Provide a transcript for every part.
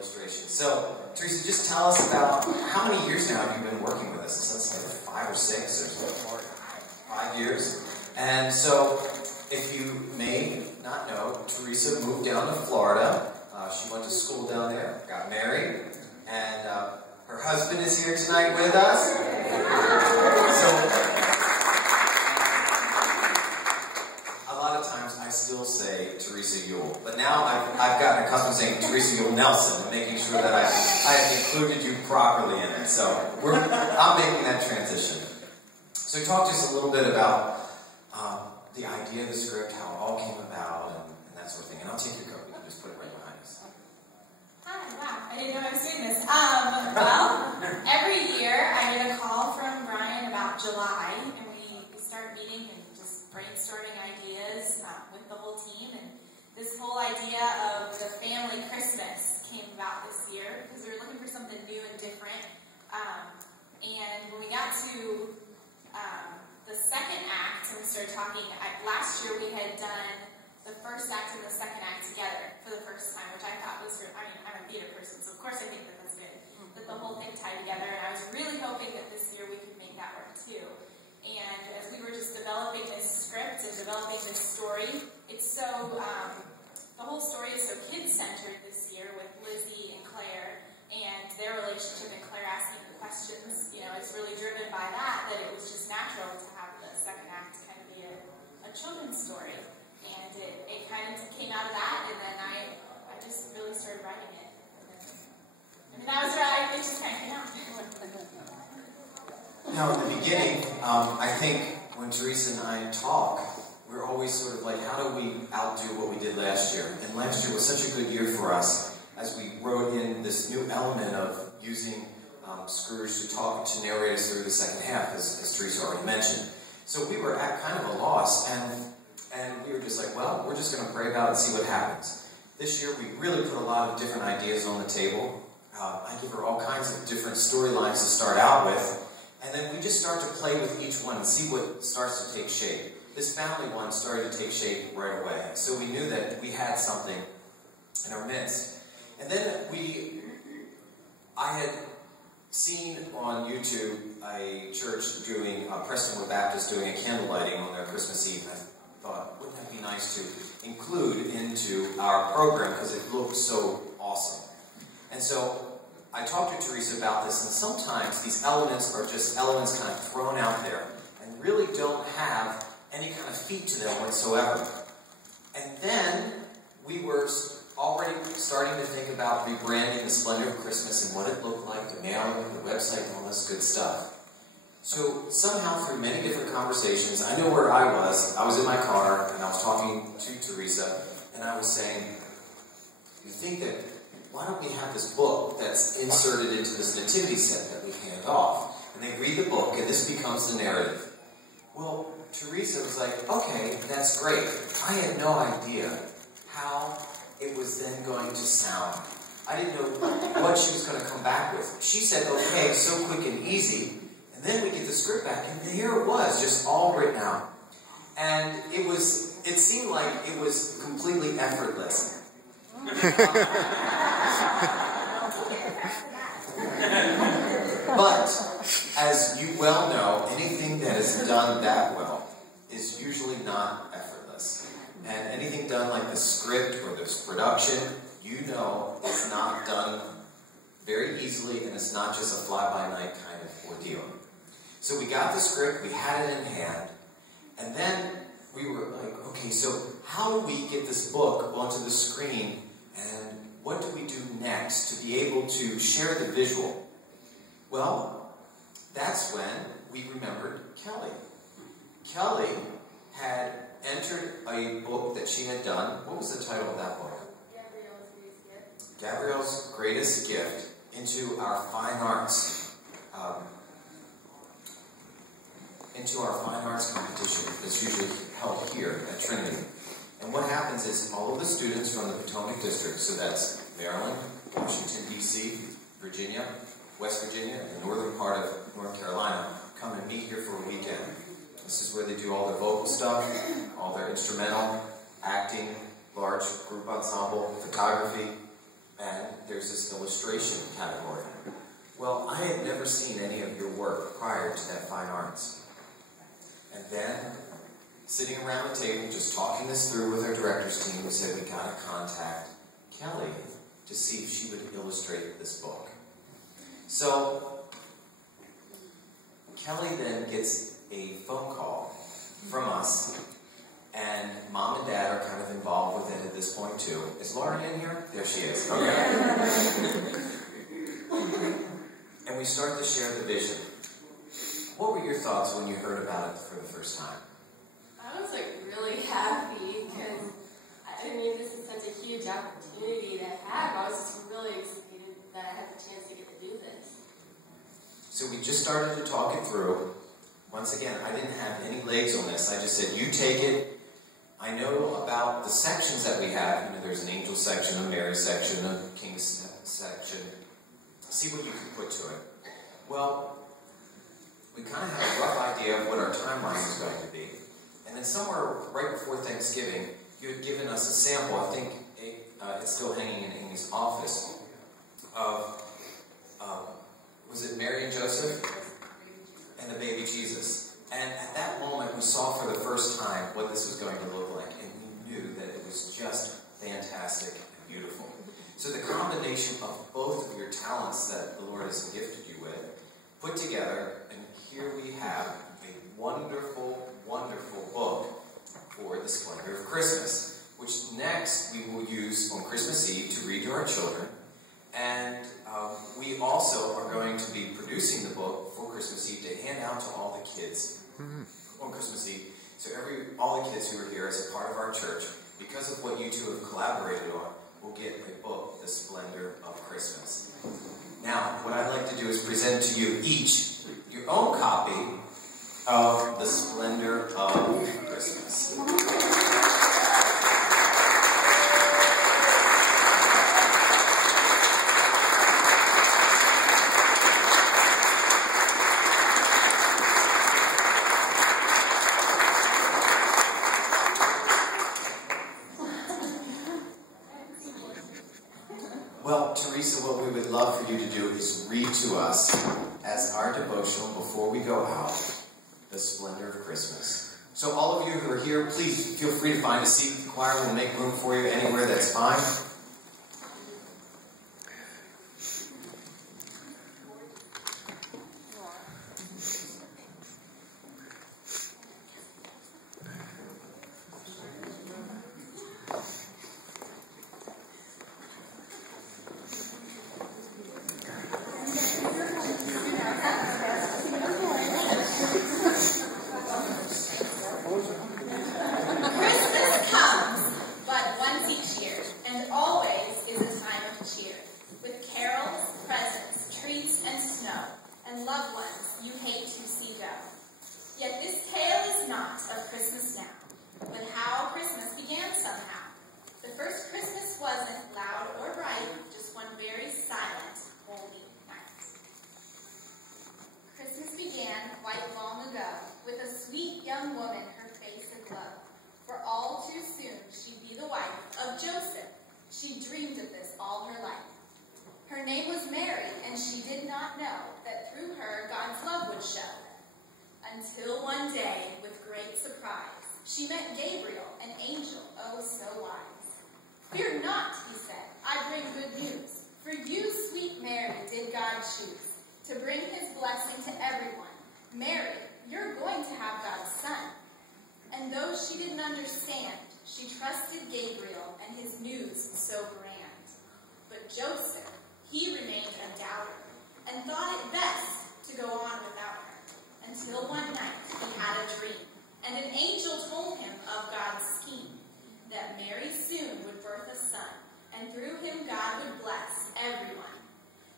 illustration. So, Theresa, just tell us about how many years now have you been working with us? So let's say 5 or 6 or so, 5 years. And so, if you may not know, Theresa moved down to Florida. She went to school down there, got married, and her husband is here tonight with us. So, a lot of times I still say Theresa Ewell, but now I've gotten accustomed to saying Theresa Ewell Nelson and making sure that I have included you properly in it. So I'm making that transition. So talk to us a little bit about the idea of the script, how it all came about, and that sort of thing. And I'll take your coat. You can just put it right behind us. Hi, wow. I didn't know I was doing this. Well, every year I get a call from Brian about July, and we start meeting and just brainstorming ideas with the whole team. And this whole idea of the family Christmas came about this year because we were looking for something new and different. And when we got to the second act, and we started talking, last year we had done the first act and the second act together for the first time, which I thought was, I mean, I'm a theater person, so of course I think that that's good, that the whole thing tied together, and I was really hoping that this year we could make that work too. And as we were just developing this script and developing this story, it's so, the whole story is so kid-centered this year with Lizzie and Claire, and their relationship and Claire asking the questions, you know, it's really driven by that it was just natural to have the second act kind of be a children's story. And it kind of came out of that, and then I just really started writing it. I mean, that was right, it just kind of came out. Now, in the beginning, I think when Theresa and I talk, we're always sort of like, how do we outdo what we did last year? And last year was such a good year for us as we wrote in this new element of using Scrooge to narrate us through the second half, as Theresa already mentioned. So we were at kind of a loss, and we were just like, well, we're just going to pray about it and see what happens. This year, we really put a lot of different ideas on the table. I give her all kinds of different storylines to start out with, and then we just start to play with each one and see what starts to take shape. This family one started to take shape right away, so we knew that we had something in our midst. And then I had seen on YouTube a church doing, Prestonwood Baptist doing a candle lighting on their Christmas Eve. I thought, wouldn't that be nice to include into our program because it looked so awesome. And so I talked to Theresa about this, and sometimes these elements are just elements kind of thrown out there and really don't have any kind of feet to them whatsoever. And then we were already starting to think about rebranding the Splendor of Christmas and what it looked like, the mailing, the website, and all this good stuff. So somehow through many different conversations, I know where I was in my car, and I was talking to Theresa, and I was saying, you think that, why don't we have this book that's inserted into this nativity set that we hand off? And they read the book, and this becomes the narrative. Well, Theresa was like, okay, that's great. I had no idea how it was then going to sound. I didn't know what she was going to come back with. She said, okay, so quick and easy. And then we get the script back, and here it was, just all written out. And it seemed like it was completely effortless. But, as you well know, anything that is done that well is usually not effortless. And anything done like the script or this production, you know it's not done very easily, and it's not just a fly-by-night kind of ordeal. So we got the script, we had it in hand, and then we were like, okay, so how do we get this book onto the screen, and what do we do next to be able to share the visual? Well, that's when we remembered Kelley. Kelley had entered a book that she had done. What was the title of that book? Gabrielle's Greatest Gift, into our fine arts competition that's usually held here at Trinity. And what happens is all of the students from the Potomac District, so that's Maryland, Washington, D.C., Virginia, West Virginia, and the northern part of North Carolina, come and meet here for a weekend. This is where they do all their vocal stuff, all their instrumental, acting, large group ensemble, photography, and there's this illustration category. Well, I had never seen any of your work prior to that fine arts. And then, sitting around the table, just talking this through with our director's team, we said, we gotta contact Kelley to see if she would illustrate this book. So, Kelley then gets a phone call from us, and Mom and Dad are kind of involved with it at this point too. Is Lauren in here? There she is. Okay. And we start to share the vision. What were your thoughts when you heard about it for the first time? I was really happy because this is such a huge opportunity to have. I was just really excited that I had the chance to get to do this. So we just started to talk it through. Once again, I didn't have any legs on this. I just said, you take it. I know about the sections that we have. There's an angel section, a Mary section, a King section. See what you can put to it. Well, we kind of had a rough idea of what our timeline was going to be. And then somewhere right before Thanksgiving, you had given us a sample, I think it's still hanging in Amy's office, of, was it Mary and Joseph? And the baby Jesus. And at that moment, we saw for the first time what this was going to look like. And we knew that it was just fantastic and beautiful. So the combination of both of your talents that the Lord has gifted you with, put together, and here we have a wonderful, wonderful book for the Splendor of Christmas, which next we will use on Christmas Eve to read to our children. And we also are going to be producing the book for Christmas Eve to hand out to all the kids on Christmas Eve. So all the kids who are here as a part of our church, because of what you two have collaborated on, will get a book, The Splendor of Christmas. Now, what I'd like to do is present to you each your own copy of The Splendor of Christmas. Well, Theresa, what we would love for you to do is read to us as our devotional before we go out, The Splendor of Christmas. So all of you who are here, please feel free to find a seat. The choir will make room for you anywhere, that's fine. Until one day, with great surprise, she met Gabriel, an angel, oh so wise. "Fear not," he said, "I bring good news. For you, sweet Mary, did God choose to bring his blessing to everyone. Mary, you're going to have God's son." And though she didn't understand, she trusted Gabriel and his news so grand. But Joseph, he remained a doubter and thought it best to go on without her. Until one night he had a dream, and an angel told him of God's scheme, that Mary soon would birth a son, and through him God would bless everyone.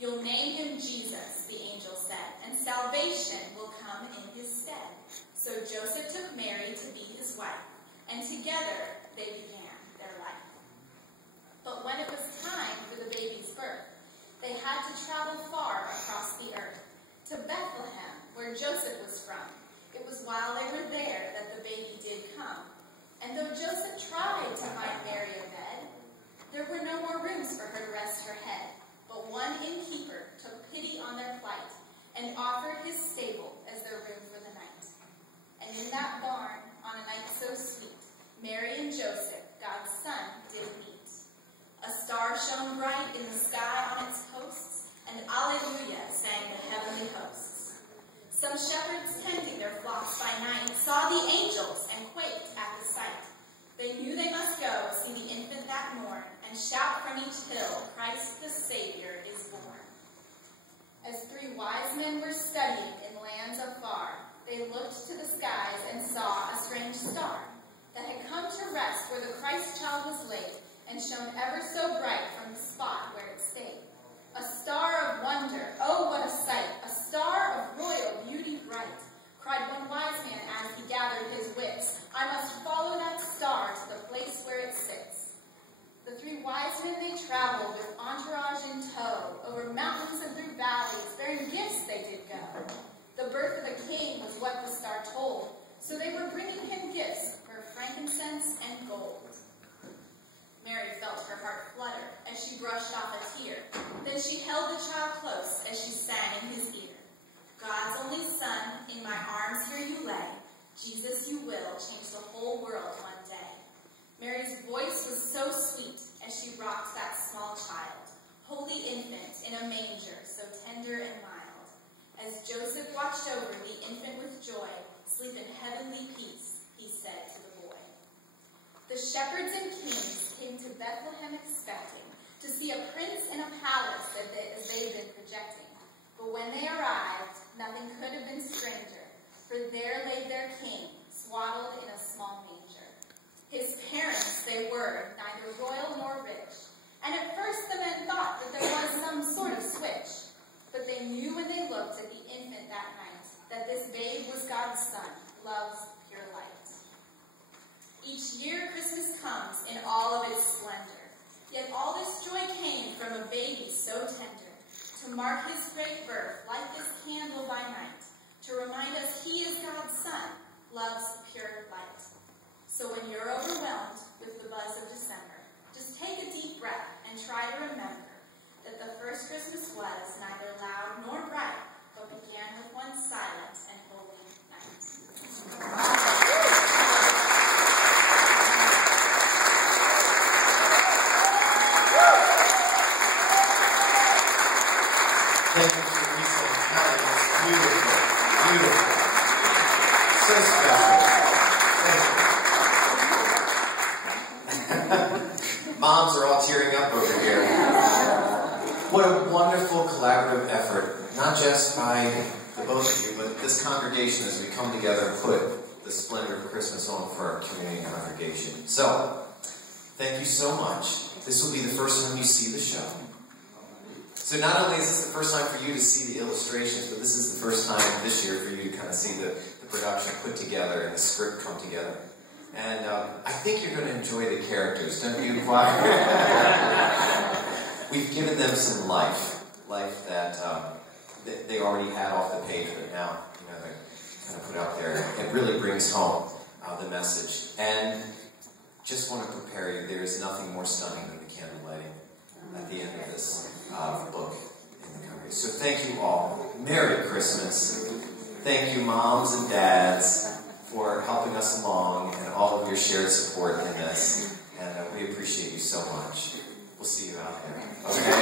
"You'll name him Jesus," the angel said, "and salvation will come in his stead." So Joseph took Mary to be his wife, and together they began their life. But when it was time for the baby's birth, they had to travel far across the earth, to Bethlehem, where Joseph was from. It was while they were there that the baby did come. And though Joseph tried to hide Mary in bed, There were no more rooms for her to rest her head, but one innkeeper took pity on their plight and offered his stable as their room for the night. And in that barn, on a night so sweet, Mary and Joseph, God's Son, did meet. A star shone bright in the sky on its posts, and Alleluia sang the heavenly hosts. Some shepherds tending their flocks by night saw the angels and quaked at the sight. They knew they must go see the infant that morn and shout from each hill, Christ the Savior is born. As 3 wise men were studying in lands afar, they looked to the skies and saw a strange star that had come to rest where the Christ child was laid and shone ever so bright from the spot where it stayed. A star of wonder, oh what a sight, a star of royal beauty bright, cried one wise man as he gathered his wits, I must follow that star to the place where it sits. The 3 wise men they traveled with entourage in tow, over mountains and through valleys, bearing gifts they did go. The birth of a king was what the star told, so they were bringing him gifts, myrrh, frankincense, and gold. Mary felt her heart flutter as she brushed off a tear. Then she held the child close as she sang in his ear. God's only Son, in my arms here you lay. Jesus, you will change the whole world one day. Mary's voice was so sweet as she rocked that small child, holy infant in a manger so tender and mild. As Joseph watched over the infant with joy, sleep in heavenly peace, he said to the boy. The shepherds and kings came to Bethlehem expecting to see a prince in a palace as they'd been projecting. But when they arrived, nothing could have been stranger, for there lay their king, swaddled in a small manger. His parents, they were neither royal nor rich, and at first the men thought that there was some sort of switch. But they knew when they looked at the infant that night that this babe was God's Son, love's pure light. Each year Christmas comes in all of its splendor, yet all this joy came from a baby so tender, to mark his great birth like this candle by night, to remind us he is God's Son, love's pure light. So when you're overwhelmed with the buzz of December, just take a deep breath and try to remember that the first Christmas was neither loud nor bright, but began with one silent and holy night. Thank you, Theresa and Kelley. That's beautiful. Beautiful. So special. Thank you. Moms are all tearing up over here. What a wonderful collaborative effort, not just by the both of you, but this congregation as we come together and put the Splendor of Christmas on for our community congregation. So, thank you so much. This will be the first time you see the show. So not only is this the first time for you to see the illustrations, but this is the first time this year for you to kind of see the production put together and the script come together. And I think you're going to enjoy the characters, don't you, choir? We've given them some life that they already had off the page, but now they're kind of put out there. It really brings home the message. And just want to prepare you, there is nothing more stunning than the candle lighting at the end of this book in the country. So thank you all. Merry Christmas. Thank you, moms and dads, for helping us along and all of your shared support in this. And we appreciate you so much. We'll see you out there. Okay.